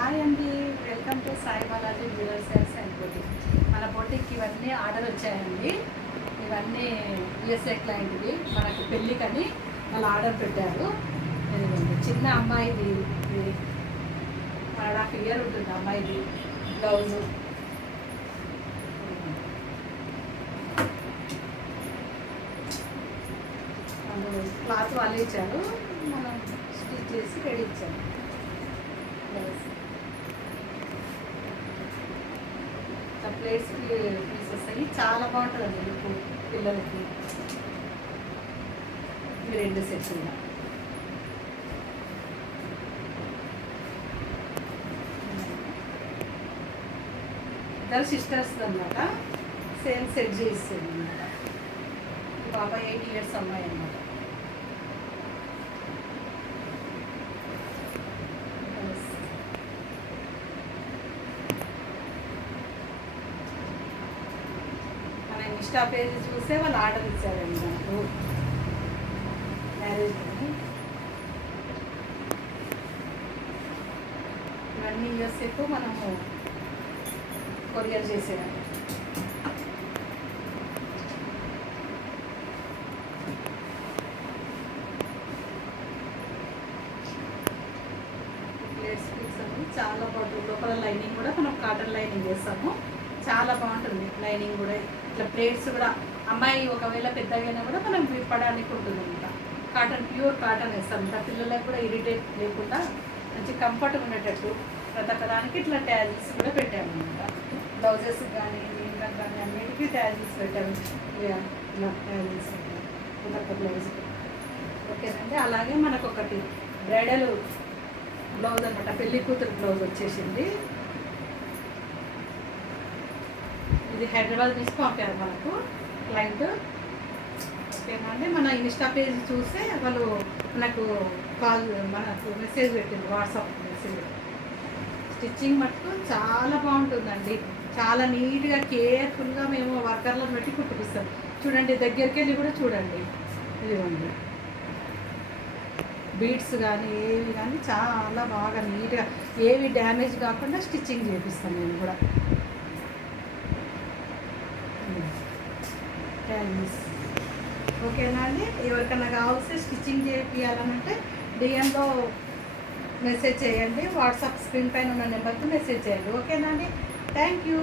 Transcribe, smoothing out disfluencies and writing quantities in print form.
Hi అండి, welcome to Sai Balaji jewellers and boutique. మన boutique ఇవన్నీ ఆర్డర్ వచ్చాయండి. ఇవన్నీ యుఎస్ఏ క్లయింట్వి. మనకు పెళ్ళికని వాళ్ళు ఆర్డర్ పెట్టారు. ఇదిగోండి, చిన్న అమ్మాయిది, ఇది 1.5 year ఉంటుంది అమ్మాయిది బ్లౌజు. క్లాత్ వాళ్ళు ఇచ్చారు, మనం స్టిచ్ చేసి రెడీ ఇచ్చాము. ప్లేట్స్ పీస్ వస్తాయి, చాలా బాగుంటుందండి లుక్ పిల్లలకి. ఈ 2 సెట్స్ ఇద్దరు సిస్టర్స్ అనమాట. సేమ్ సెట్ చేస్తుంది అనమాట. ఈ బాబా 8 years అమ్మాయి అనమాట. ఇన్స్టా పేజ్ చూసే వాళ్ళు ఆర్డర్ ఇచ్చారండి మనకు మ్యారేజ్ అని. ఇవన్నీ యూఎస్ఏకు మనము కొరియర్ చేసేయాలి. ప్లేట్స్ పీస్ అన్ని చాలా బాగుంటుంది. లోపల లైనింగ్ కూడా మనం కాటన్ లైనింగ్ వేస్తాము, చాలా బాగుంటుంది లైనింగ్ కూడా. ఇట్లా ప్లేట్స్ కూడా అమ్మాయి ఒకవేళ పెద్దగైనా కూడా మనం విప్పడానికి ఉంటుంది అనమాట. కాటన్, ప్యూర్ కాటన్ వేస్తాం. ఇంకా పిల్లలకు కూడా ఇరిటేట్ లేకుండా మంచి కంఫర్ట్ ఉండేటట్టు ప్రతి ఒక్కదానికి ఇట్లా ట్యాజిల్స్ కూడా పెట్టాము అనమాట. బ్లౌజెస్ కానీ ఇంకా కానీ అన్నిటికీ ట్యాజిల్స్ పెట్టాము. ఇలా ట్యాజిల్స్ ఒక్కొక్క బ్లౌజ్. ఓకేనండి. అలాగే మనకు ఒకటి బ్రైడల్ బ్లౌజ్ అనమాట, పెళ్లి కూతురు బ్లౌజ్ వచ్చేసింది. ఇది హైదరాబాద్ నుంచి పంపారు మనకు క్లయింట్. ఓకేనండి. మన ఇన్స్టా పేజ్ చూస్తే వాళ్ళు మనకు మెసేజ్ పెట్టింది, వాట్సాప్ మెసేజ్. స్టిచ్చింగ్ మటుకు చాలా బాగుంటుందండి, చాలా నీట్గా కేర్ఫుల్గా మేము వర్కర్లను పెట్టి కుట్టిపిస్తాం. చూడండి, దగ్గరికి వెళ్ళి కూడా చూడండి. ఇదిగోండి, బీడ్స్ కానీ ఏవి కానీ చాలా బాగా నీట్గా, ఏవి డ్యామేజ్ కాకుండా స్టిచ్చింగ్ చేపిస్తాం నేను కూడా. ఓకేనా అండి. ఎవరికన్నా కావాల్సి స్టిచ్చింగ్ చేయాలనంటే డిఎంలో మెసేజ్ చేయండి, వాట్సాప్ స్క్రీన్ పైన ఉన్న నెంబర్కి మెసేజ్ చేయండి. ఓకేనా అండి. Thank you.